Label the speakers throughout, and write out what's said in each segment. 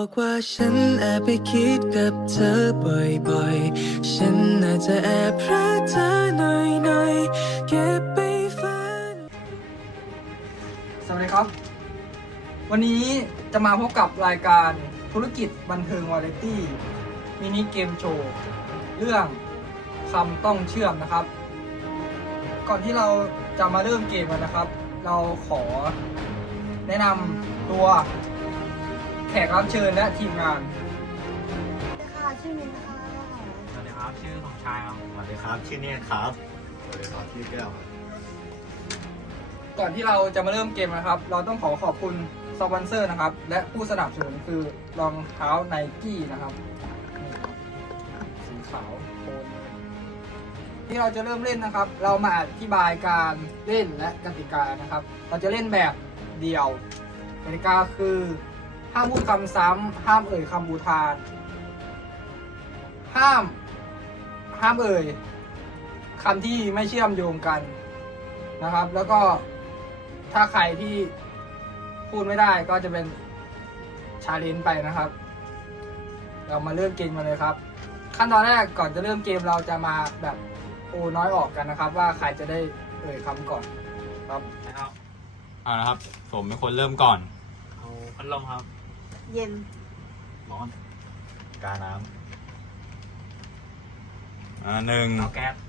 Speaker 1: บอกว่าฉันแอบไปคิดกับเธอบ่อยๆฉันน่าจะแอบรักเธอหน่อยๆเก็บไปฝัน
Speaker 2: สวัสดีครับวันนี้จะมาพบกับรายการธุรกิจบันเทิงวาไรตี้มินิเกมโชว์เรื่องคำต้องเชื่อมนะครับก่อนที่เราจะมาเริ่มเกมกันนะครับเราขอแนะนำตัวแขกรับเชิญและทีมงาน
Speaker 3: ค่ะชื่อมินค่ะ
Speaker 4: สวัสดีครับชื่อสมชายครับ
Speaker 5: สวัสดีครับชื่อเนตครับสวัสดีครับชื่อแก้วครับ
Speaker 2: ก่อนที่เราจะมาเริ่มเกมนะครับเราต้องขอขอบคุณสปอนเซอร์นะครับและผู้สนับสนุนคือรองเท้าไนกี้นะครับนี่ครับสีขาวโทนที่เราจะเริ่มเล่นนะครับเรามาอธิบายการเล่นและกติกานะครับเราจะเล่นแบบเดียวกติกาคือห้ามพูดคำซ้ำห้ามเอ่ยคำบูทานห้ามเอ่ยคำที่ไม่เชื่อมโยงกันนะครับแล้วก็ถ้าใครที่พูดไม่ได้ก็จะเป็นชาเลนจ์ไปนะครับเรามาเริ่มเกมกันเลยครับขั้นตอนแรกก่อนจะเริ่มเกมเราจะมาแบบโอน้อยออกกันนะครับว่าใครจะได้เอ่ยคำก่อนครับ
Speaker 4: นะครับ
Speaker 5: เอาละครับผมเป็นคนเริ่มก่อน
Speaker 4: เอาพัดลมครับ
Speaker 3: เย็น
Speaker 5: ร้อนกาน้ำหนึ่ง
Speaker 4: เอาแก๊ส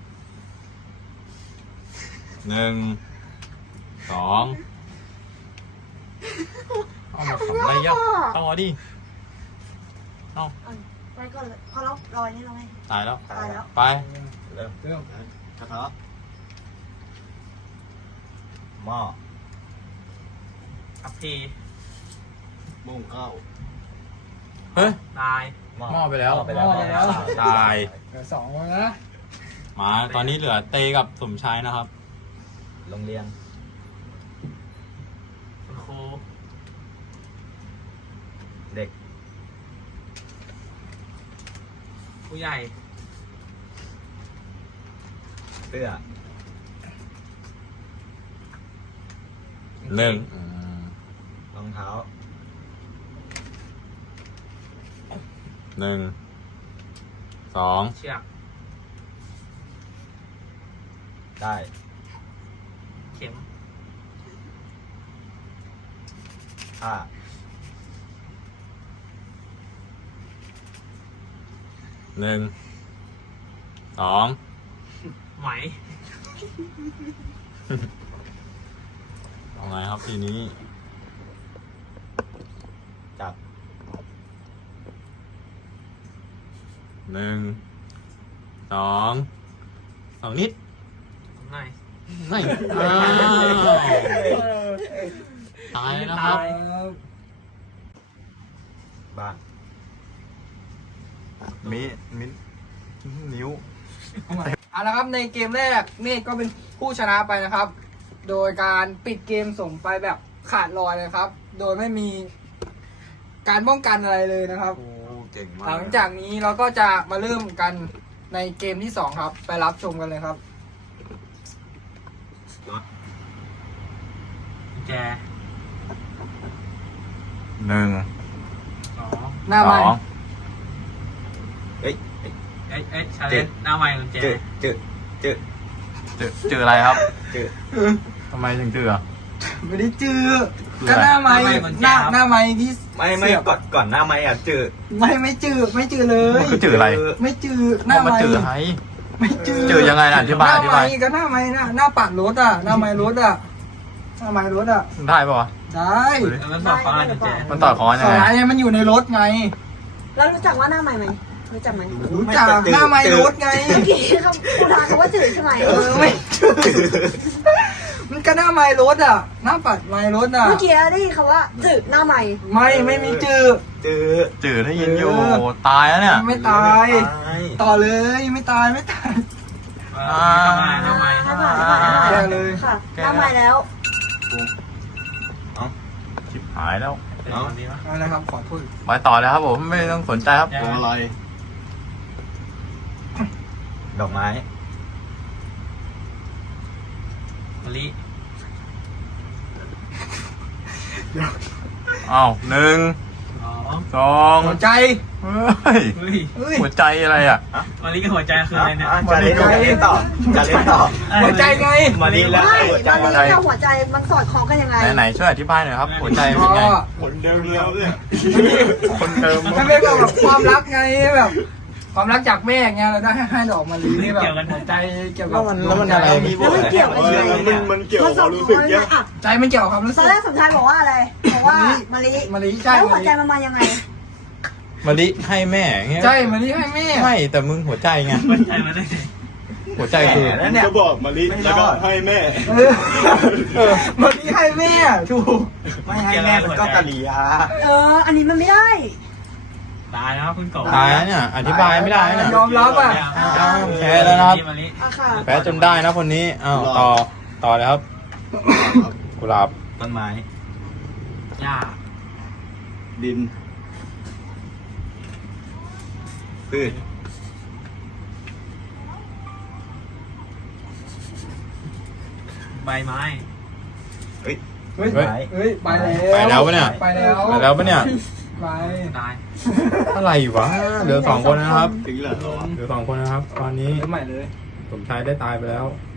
Speaker 5: สองเอามาขำอะไรยักต่อดิเอา
Speaker 3: ไปก่อนเลยพอเราลอยนี่เราไง
Speaker 5: ตายแล้ว
Speaker 3: ตายแล้ว
Speaker 5: ไปเริ่มกระทะหม้อ
Speaker 4: อัพพี
Speaker 5: บุ้งข้าว
Speaker 6: เฮ้ย
Speaker 4: ตาย
Speaker 6: หม้อไปแล้ว
Speaker 5: ตาย
Speaker 2: เหลือสองแล้วนะ
Speaker 5: มาตอนนี้เหลือเตกับสมชายนะครับโรงเรียน
Speaker 4: คุณครู
Speaker 5: เด็ก
Speaker 4: ผู้ใหญ่
Speaker 5: เสื้อหนึ่งรองเท้าหนึ่งสอง
Speaker 4: เชือก
Speaker 5: ได้
Speaker 4: เข็ม
Speaker 5: ผ้าหนึ่งสอง
Speaker 4: ไหม
Speaker 5: เอาไงครับทีนี้จับหนึ่งสองนิด
Speaker 4: ไหน
Speaker 5: ไม่อ้าวตายแล้วนะครับบ้ามินิ้ว
Speaker 2: เอาละครับในเกมแรกเนตก็เป็นผู้ชนะไปนะครับ โดยการปิดเกมส่งไปแบบขาดลอยเลยครับ โดยไม่มีการป้องกันอะไรเลยนะครับ
Speaker 5: โอ้เก่งมาก
Speaker 2: หลังจากนี้เราก็จะมาเริ่มกันในเกมที่2ครับไปรับชมกันเลยครับ
Speaker 4: กุญแจ
Speaker 5: หนึ่ง
Speaker 4: สอง
Speaker 2: หน้าไม้
Speaker 5: เอ้ย
Speaker 4: ชาเลนจ์หน้าไม้กุญแจ
Speaker 5: จืออะไรครับจือทำไมถึงจือ
Speaker 2: ไม่ได้จื้อก็หน้าไม้หน้าไม้ที่
Speaker 5: ไม่ก่อนหน้าไม้อ่ะจือ
Speaker 2: ไม่จื้อเลย
Speaker 6: มันคือจืออะไร
Speaker 2: ไม่จื้อหน้า
Speaker 6: มัน
Speaker 2: ไม้
Speaker 6: จืออะไร
Speaker 2: ไม่จื้อ
Speaker 6: จือยังไงน่ะอธิบาย
Speaker 2: หน้า
Speaker 6: อธิบาย
Speaker 2: ไม้ก็หน้าไม้หน้าปัดรถอ่ะหน้าไม้รถอ่ะหน้าไม้รถอ่ะ
Speaker 6: ได้ปะวะ
Speaker 2: ได้
Speaker 4: แล้วมันสอบข้อกุญแจ
Speaker 6: มันต่อคอน
Speaker 2: ส
Speaker 6: ยัง
Speaker 2: อ
Speaker 6: ไง
Speaker 2: งอันนี้มันอยู่ในรถไง
Speaker 3: แล้วรู้จักว่าหน้าใหม่ไหมรู้จักไหม
Speaker 2: รู้จักหน้าไม้รถไง
Speaker 3: เมื่อกี้คำพูดทางคำว่าจืดใช่ไหม
Speaker 2: ไม่จื้อมันก็หน้าไม้รถอ่ะหน้าปัดไม้รถอ่ะ
Speaker 3: เมื่อกี้ได้ยินคำว่าจืดหน้าใหม่
Speaker 2: ไม่มีจื้อ
Speaker 6: จือได้ยินอยู่ ตายแล้วเนี่ย
Speaker 2: ไม่ตายต่อเลยไม่ตาย
Speaker 4: หน้าไม้
Speaker 2: แก้เลย
Speaker 3: ค่ะหน้าใหม่แล้ว
Speaker 6: ชิบหายแล้ว
Speaker 4: เอาดีวะ
Speaker 2: เอาละครับขอโทษ
Speaker 6: ไปต่อเลยครับผมไม่ต้องสนใจครับ
Speaker 4: ตัวอะไร
Speaker 5: ดอกไม้
Speaker 4: มะลิ
Speaker 6: อ้าวหนึ่ง
Speaker 4: อ๋อ
Speaker 6: สอง
Speaker 2: หัวใจ
Speaker 6: เฮ้ย
Speaker 4: เฮ้ย
Speaker 2: เฮ้ย
Speaker 6: หัวใจอะไรอ่ะ
Speaker 4: มารีกับหัวใจคืออะไรเนี่ย
Speaker 2: จะเล่นต่อจะเล่นต่อหัวใจไง
Speaker 4: มารีแล้ว
Speaker 3: ไม่มาลีกับหัวใจมันสอดคล้องกันยังไง
Speaker 6: ไหนๆช่วยอธิบายหน่อยครับ หัวใจเป็นไง
Speaker 2: คนเดิมเลย
Speaker 6: คนเติม
Speaker 2: มันเป็นแบบความรักไงแบบ ความรักจากแม่ไงเราได้ให้ดอกมะลินี่แบบหัวใจเกี่ยวกับ
Speaker 6: แล้วมันอะไร
Speaker 3: แล้วมันเกี่ยวกันยังไง
Speaker 7: มันเกี่ยวกับความรู้สึก
Speaker 3: มัน
Speaker 7: เย
Speaker 3: สอ
Speaker 7: อะ
Speaker 3: ดคล้องกันยังไงอ่ะ
Speaker 2: ใจมันเกี่ยวกับความรู้
Speaker 3: ต
Speaker 2: สึ
Speaker 3: อน
Speaker 2: ก
Speaker 3: แรกสมชายบอกว่าอะไรบอกว่ามะลิ
Speaker 2: มะลิใช่
Speaker 3: แล้วหั
Speaker 2: มะ
Speaker 3: ว
Speaker 2: ลิ
Speaker 3: ใจมันมายังไง
Speaker 5: มะลิให้แม่เงี้ย
Speaker 2: ใช่มะลิให้แม่
Speaker 5: ไม่แต่มึงหัวใจไง
Speaker 4: หัวใจมาได้ไง
Speaker 5: หัวใจคือ
Speaker 7: มันก็บอกมะลิแล้วก็ให้แม่
Speaker 2: มะลิให้แม่ถูก
Speaker 4: ไม่ให้แม่มันก็กะหรี่
Speaker 3: อันนี้มันไม่ได้
Speaker 4: ตายแล้วคุณโก
Speaker 5: ตายแล้วเนี่ยอธิบายไม่ได้เนี่ย
Speaker 2: ยอมรับอ่ะ
Speaker 5: อ้าวแพ้แล้วนะครับ
Speaker 4: มารี
Speaker 3: อ่ะค่ะ
Speaker 5: แพ้จนได้นะคนนี้อ้าวต่อเลยครับกุหลาบ
Speaker 4: ต้นไม้หญ้า
Speaker 7: ดินพืช
Speaker 4: ใบไม้
Speaker 2: เฮ้ย
Speaker 5: เฮ้ย
Speaker 2: เฮ้ยไปแล้ว
Speaker 5: ไปแล้วปะเนี่ย
Speaker 2: ไปแล้ว
Speaker 5: ไปแล้วปะเนี่ย
Speaker 2: ไป
Speaker 4: ตาย
Speaker 5: อะไรวะเหลือสองคนนะครับ
Speaker 7: ถึงเหรอ
Speaker 5: เหลือสองคนนะครับ ตอนนี้
Speaker 2: เริ่มใหม่เลย
Speaker 5: สมชายได้ตายไปแล้ว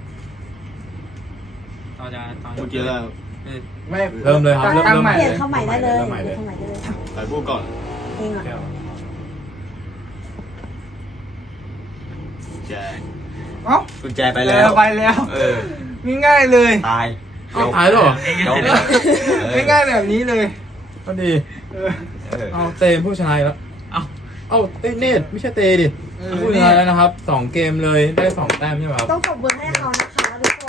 Speaker 4: เราจะตอน
Speaker 7: เมื่อกี้แล้ว
Speaker 2: ไม่
Speaker 5: เริ่มเลยครับเริ่ม
Speaker 2: ตั้งใหม่
Speaker 3: เปลี่
Speaker 2: เลย ย
Speaker 3: นเข้าใหม่ได้เลย
Speaker 5: เริ่มใหม่เลย
Speaker 3: เข้าใหม่ได้เลย
Speaker 7: ใครพูดก่อน
Speaker 3: เองอ่ะ
Speaker 7: แจง
Speaker 2: เอ้า
Speaker 7: กุญแจไป
Speaker 2: ไป
Speaker 7: แล้
Speaker 2: แล้ว วไปแล้ว
Speaker 7: เออ
Speaker 2: ง่ายๆเลย
Speaker 7: ตาย
Speaker 5: เอาตายแล้วเหรอ
Speaker 2: ง่ายๆแบบนี้เลย
Speaker 5: พอดี
Speaker 2: เออ
Speaker 5: เอาเตมผู้ชายแล้ว เอาเต้เนตไม่ใช่เตดิ
Speaker 2: เออ
Speaker 5: ผู้ชายแล้วนะครับสองเกมเลยได้สองแต้มใช่ไหมครับ
Speaker 3: ต้องขอบคุณให้เขานะคะทุกคน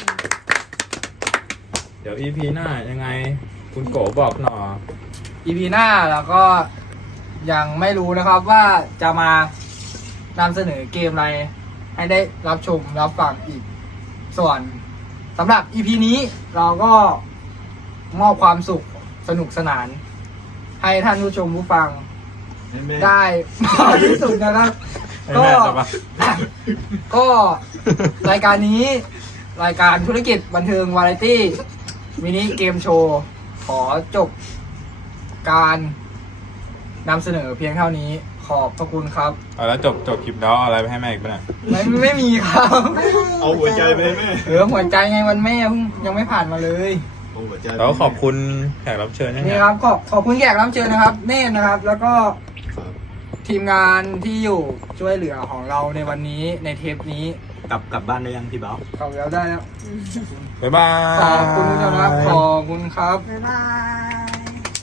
Speaker 5: เดี๋ยว EP หน้ายังไง คุณโกบอกหน่อ
Speaker 2: EP หน้าแล้วก็ยังไม่รู้นะครับว่าจะมานำเสนอเกมอะไร ให้ได้รับชมรับฟังอีก ส่วนสำหรับ EP นี้เราก็มอบความสุขสนุกสนาน ให้ท่านผู้ชมผู้ฟังได้มากที่สุดนะครับ
Speaker 5: ให้
Speaker 2: ก็
Speaker 5: แม่ต่อปะ
Speaker 2: ก็รายการนี้รายการธุรกิจบันเทิงวาไรตี้มินิเกมโชว์ขอจบการนำเสนอเพียงเท่านี้ขอบพระคุณครับ
Speaker 5: เอาแล้วจบคลิปแล้วเอาอะไรไปให้แม่อีกปะเนี่ย
Speaker 2: ไม่มีครับ
Speaker 7: เอาหัวใจไปให้แม่
Speaker 2: เหลือหัวใจไงวันแม่เพิ่งยังไม่ผ่านมาเลย
Speaker 7: เอาหัวใจ
Speaker 5: แล้วขอบคุณแขกรับเชิญนะ
Speaker 2: นี่
Speaker 5: เนี่ย
Speaker 2: ครับขอบคุณแขกรับเชิญนะครับเน่นะครับ แล้วก็
Speaker 7: ครับ
Speaker 2: ทีมงานที่อยู่ช่วยเหลือของเราในวันนี้ในเทปนี้
Speaker 4: กลับบ้านได้ยังพี่เบ้า
Speaker 2: เขาแล้วได้แล้ว
Speaker 5: บ๊ายบาย
Speaker 2: ขอบคุณผู้ชมครับขอบคุณครับ
Speaker 3: บ๊ายบาย